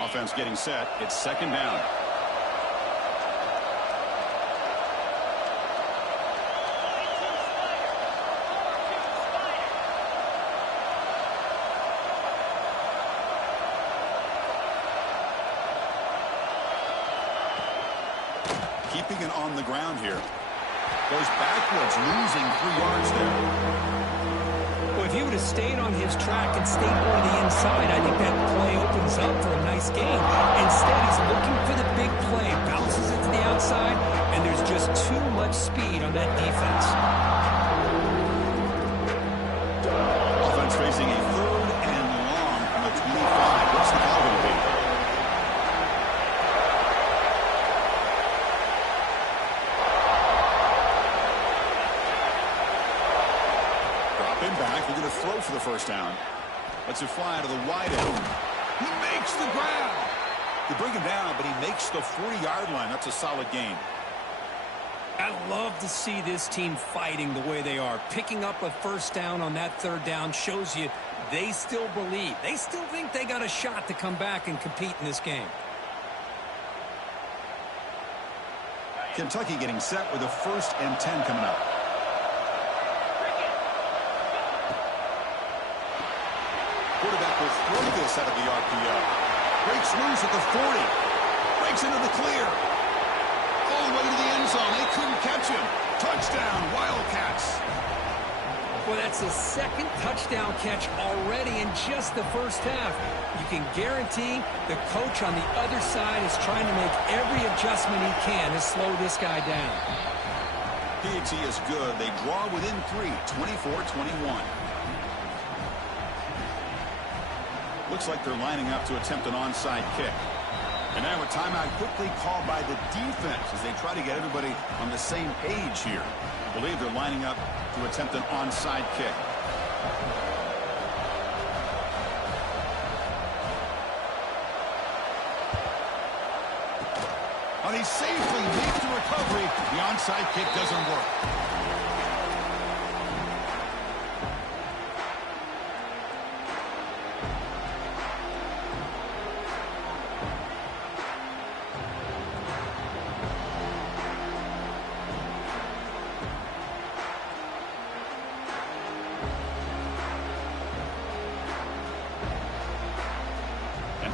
Offense getting set. It's 2nd down. Keeping it on the ground here. Goes backwards, losing 3 yards there. Well, if he would have stayed on his track and stayed more to the inside, I think that play opens up for a nice game. Instead, he's looking for the big play. Bounces it to the outside, and there's just too much speed on that defense. Offense facing a 3rd and long from the 25. What's the call going to be? Back. They're going to throw for the first down. Lets it fly to the wide end. He makes the grab. They bring him down, but he makes the 40-yard line. That's a solid gain. I love to see this team fighting the way they are. Picking up a first down on that 3rd down shows you they still believe. They still think they got a shot to come back and compete in this game. Kentucky getting set with a 1st and 10 coming up. Quarterback will throw this out of the RPO. Breaks loose at the 40. Breaks into the clear. All the way to the end zone. They couldn't catch him. Touchdown, Wildcats. Well, that's his second touchdown catch already in just the first half. You can guarantee the coach on the other side is trying to make every adjustment he can to slow this guy down. P&T is good. They draw within 3, 24-21. Looks like they're lining up to attempt an onside kick. And now a timeout quickly called by the defense as they try to get everybody on the same page here. I believe they're lining up to attempt an onside kick. And he safely makes the recovery. The onside kick doesn't work.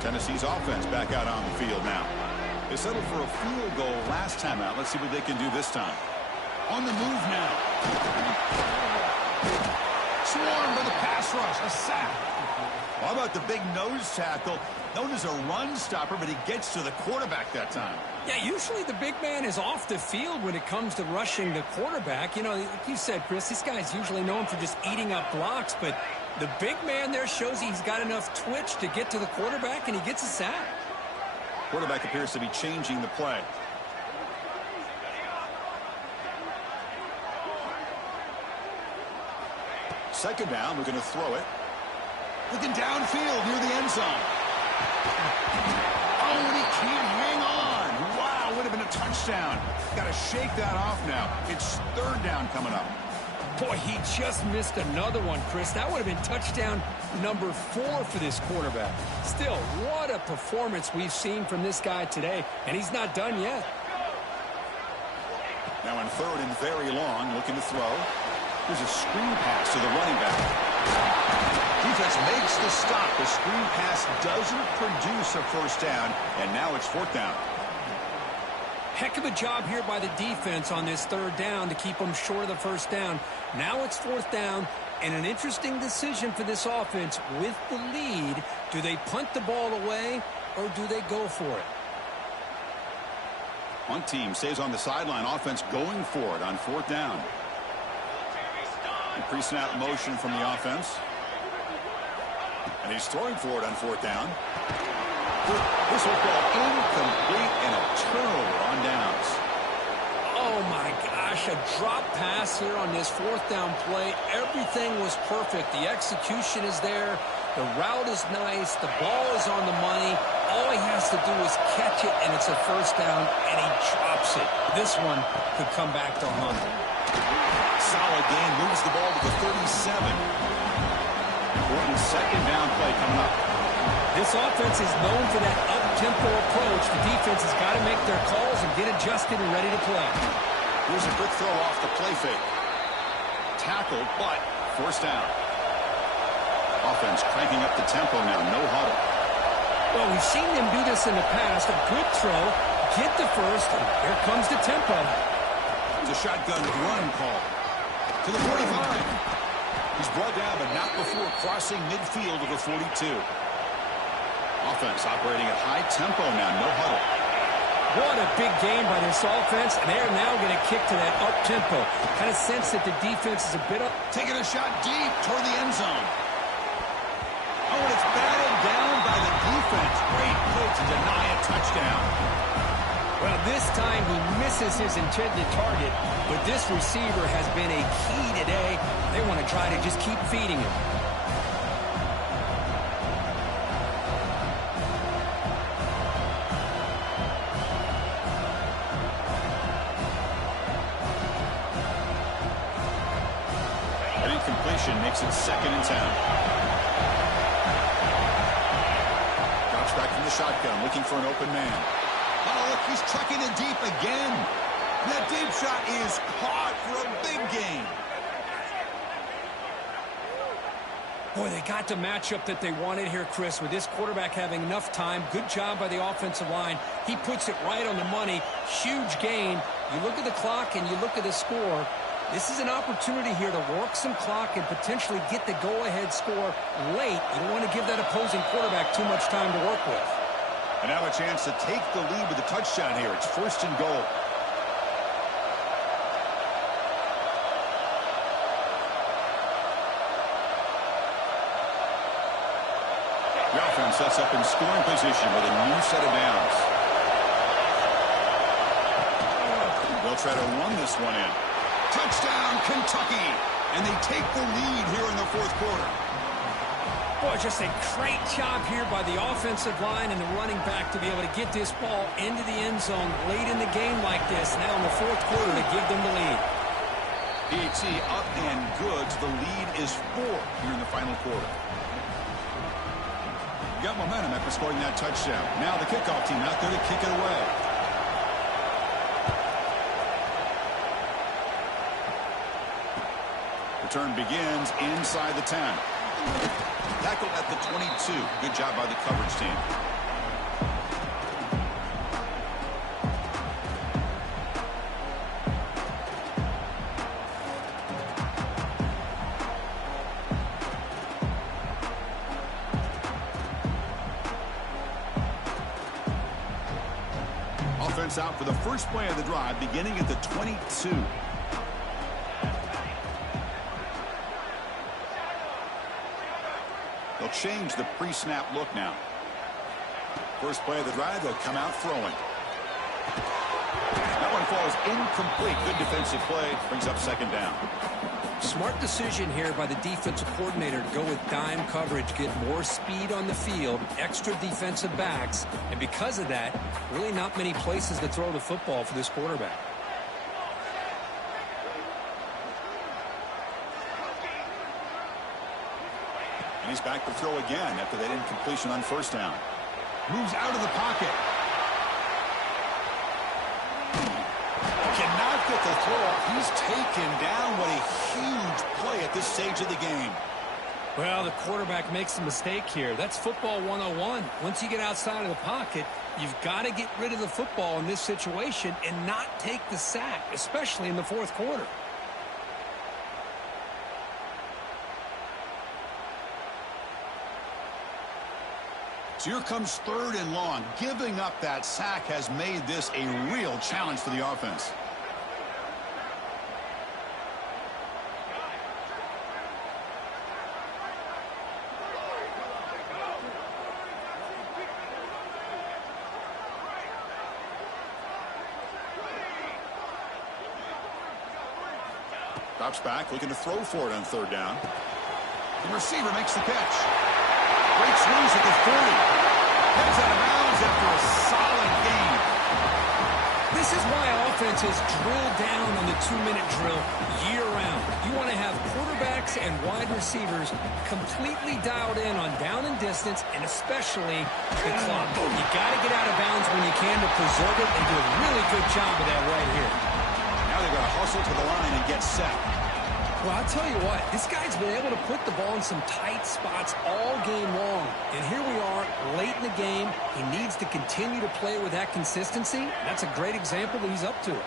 Tennessee's offense back out on the field now. They settled for a field goal last time out. Let's see what they can do this time. On the move now. Swarmed by the pass rush. A sack. How about the big nose tackle? Known as a run stopper, but he gets to the quarterback that time. Yeah, usually the big man is off the field when it comes to rushing the quarterback. You know, like you said, Chris, this guy's usually known for just eating up blocks, but the big man there shows he's got enough twitch to get to the quarterback, and he gets a sack. Quarterback appears to be changing the play. Second down, we're going to throw it. Looking downfield near the end zone. Oh, and he can't hang on. Wow, would have been a touchdown. Got to shake that off now. It's third down coming up. Boy, he just missed another one, Chris. That would have been touchdown number 4 for this quarterback. Still, what a performance we've seen from this guy today, and he's not done yet. Now in third and very long, looking to throw. There's a screen pass to the running back. Defense makes the stop. The screen pass doesn't produce a first down, and now it's fourth down. Heck of a job here by the defense on this third down to keep them short of the first down. Now it's fourth down, and an interesting decision for this offense with the lead. Do they punt the ball away, or do they go for it? One team stays on the sideline. Offense going for it on fourth down. Pre-snap motion from the offense. And he's throwing for it on fourth down. This football incomplete and a turnover on downs. Oh my gosh, a drop pass here on this fourth down play. Everything was perfect. The execution is there. The route is nice. The ball is on the money. All he has to do is catch it, and it's a first down, and he drops it. This one could come back to haunt him. Solid game. Moves the ball to the 37. Important second down play coming up. This offense is known for that up-tempo approach. The defense has got to make their calls and get adjusted and ready to play. Here's a quick throw off the play fake. Tackled, but forced down. Offense cranking up the tempo now. No huddle. Well, we've seen them do this in the past. A good throw, get the first, and here comes the tempo. It's a shotgun run call. To the 45. He's brought down, but not before crossing midfield of the 42. Offense operating at high tempo now, no huddle. What a big game by this offense, and they're now going to kick to that up-tempo. Kind of sense that the defense is a bit up. Taking a shot deep toward the end zone. Oh, and it's batted down by the defense. Great play to deny a touchdown. Well, this time he misses his intended target, but this receiver has been a key today. They want to try to just keep feeding him. An incompletion makes it 2nd and 10. Drops back from the shotgun, looking for an open man. Oh, look, he's trucking it deep again. That deep shot is caught for a big gain. Boy, they got the matchup that they wanted here, Chris, with this quarterback having enough time. Good job by the offensive line. He puts it right on the money. Huge gain. You look at the clock and you look at the score. This is an opportunity here to work some clock and potentially get the go-ahead score late. You don't want to give that opposing quarterback too much time to work with. And now a chance to take the lead with a touchdown here. It's 1st and goal. The offense sets up in scoring position with a new set of downs. They'll try to run this one in. Touchdown, Kentucky! And they take the lead here in the 4th quarter. Boy, just a great job here by the offensive line and the running back to be able to get this ball into the end zone late in the game like this. Now in the 4th quarter to give them the lead. PAT up and good. The lead is 4 here in the final quarter. Got momentum after scoring that touchdown. Now the kickoff team out there to kick it away. Return begins inside the 10. Tackled at the 22. Good job by the coverage team. Offense out for the first play of the drive, beginning at the 22. They'll change the pre-snap look now. First play of the drive, they'll come out throwing. That one falls incomplete. Good defensive play. Brings up 2nd down. Smart decision here by the defensive coordinator to go with dime coverage, get more speed on the field, extra defensive backs, and because of that, really not many places to throw the football for this quarterback. And he's back to throw again after that incompletion on 1st down. Moves out of the pocket. Cannot get the throw off. He's taken down. What a huge play at this stage of the game. Well, the quarterback makes a mistake here. That's football 101. Once you get outside of the pocket, you've got to get rid of the football in this situation and not take the sack, especially in the 4th quarter. So here comes 3rd and long. Giving up that sack has made this a real challenge for the offense. Drops back, looking to throw for it on 3rd down. The receiver makes the catch. Breaks loose at the 40. Heads out of bounds after a solid game. This is why offenses drill down on the 2-minute drill year-round. You want to have quarterbacks and wide receivers completely dialed in on down and distance, and especially the clock. You got to get out of bounds when you can to preserve it, and do a really good job of that right here. Now they're going to hustle to the line and get set. Well, I'll tell you what, this guy's been able to put the ball in some tight spots all game long. And here we are, late in the game. He needs to continue to play with that consistency. That's a great example that he's up to it.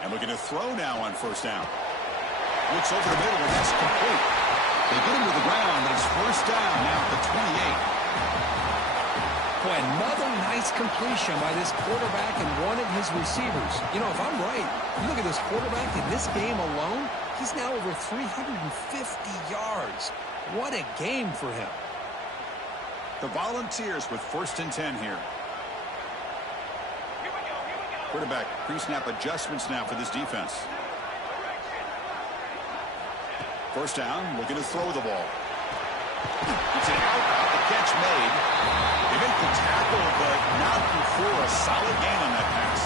And looking to throw now on 1st down. Looks over the middle, and that's complete. They get him to the ground, and it's 1st down now at the 28. Boy, another nice completion by this quarterback and one of his receivers. You know, if I'm right, you look at this quarterback in this game alone, he's now over 350 yards. What a game for him. The Volunteers with 1st and 10 here. Quarterback pre-snap adjustments now for this defense. 1st down, looking to throw the ball. It's an out, the catch made. They make the tackle, but not before a solid gain on that pass.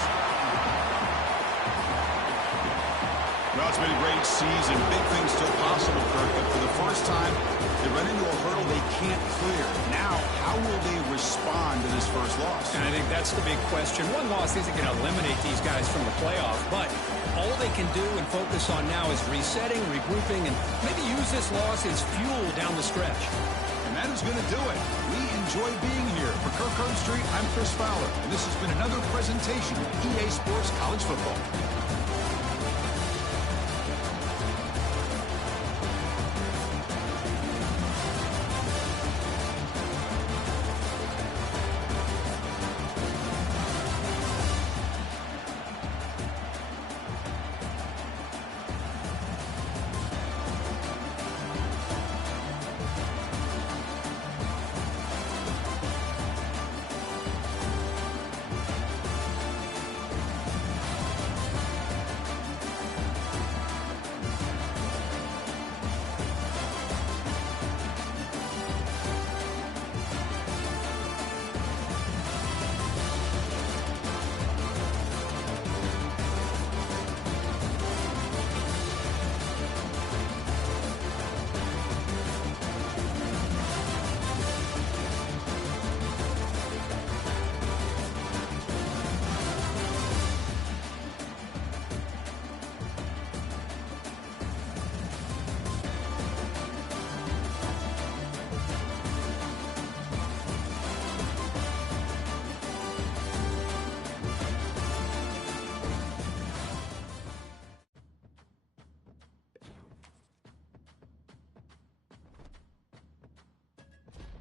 Well, it's been a great season. Big things still possible, Kirk, but for the first time, they run into a hurdle they can't clear. Now, how will they respond respond to this first loss? And I think that's the big question. One loss isn't going to eliminate these guys from the playoff, but all they can do and focus on now is resetting, regrouping, and maybe use this loss as fuel down the stretch. And that is going to do it. We enjoy being here. For Kirk Herbstreit, I'm Chris Fowler, and this has been another presentation of EA Sports College Football.